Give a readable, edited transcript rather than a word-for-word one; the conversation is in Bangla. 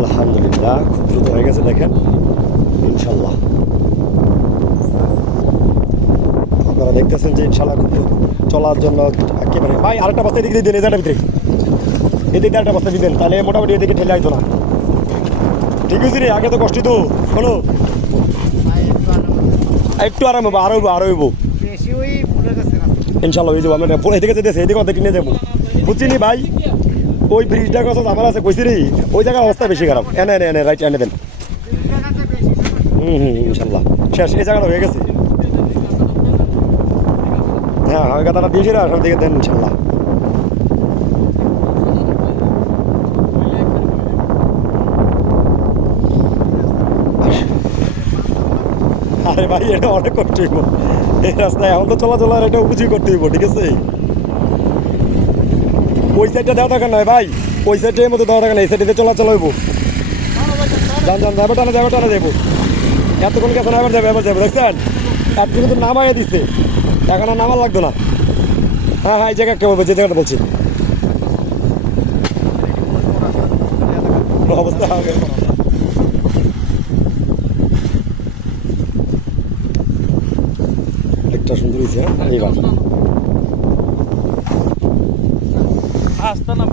আলহামদুলিল্লাহ খুব দ্রুত হয়ে গেছে দেখেন ইনশাল্লাহ। আপনারা দেখতেছেন যে ইনশাল্লাহ খুব চলার জন্য একেবারে ভাই আরেকটা বস্তা এদিকে দিয়ে দেন এজাটার ভিতরে এদিকে আরেকটা বস্তা দিবেন তাহলে মোটামুটি এদিকে ঠেলে আইতো না। ঠিক আছে রে আগে তো কষ্টই তো শোনো একটু আরাম হবো আরো হইব ইনশাল্লাহ হয়ে যাবো আমরা এদিকে যেতেছে এদিকে অর্ধেক নিয়ে যাবো বুঝছি নি ভাই। ওই ব্রিজটার কথা আমার আছে কইছি রে ওই জায়গার অবস্থা বেশি খারাপ এনে এনে এনে রাইট এনে দেন। ইনশাল্লাহ শেষ এই জায়গাটা হয়ে গেছে। হ্যাঁ ওই কথাটা দিয়েছি না সব দিকে দেন ইনশাল্লাহ। আরে ভাই এটা অনেক করতে হইব এই রাস্তায় এখন তো চলাচলার এটা উপযোগী করতে হইব ঠিক আছে। ওই সাইডটা দেওয়া থাকা নয় ভাই ওই সাইডের মধ্যে দেওয়া থাকা না এই সাইডে চলাচল হইব। যান যান যাবে টানা যাবো এতক্ষণ গেছে না এবার যাবে দেখছেন এতক্ষণ কিন্তু নামাইয়ে দিচ্ছে এখন আর নামার লাগতো না। হ্যাঁ হ্যাঁ এই জায়গা একটা বলবো যে জায়গাটা বলছি অবস্থা একটা সুন্দর হয়েছে এইবার আসতো না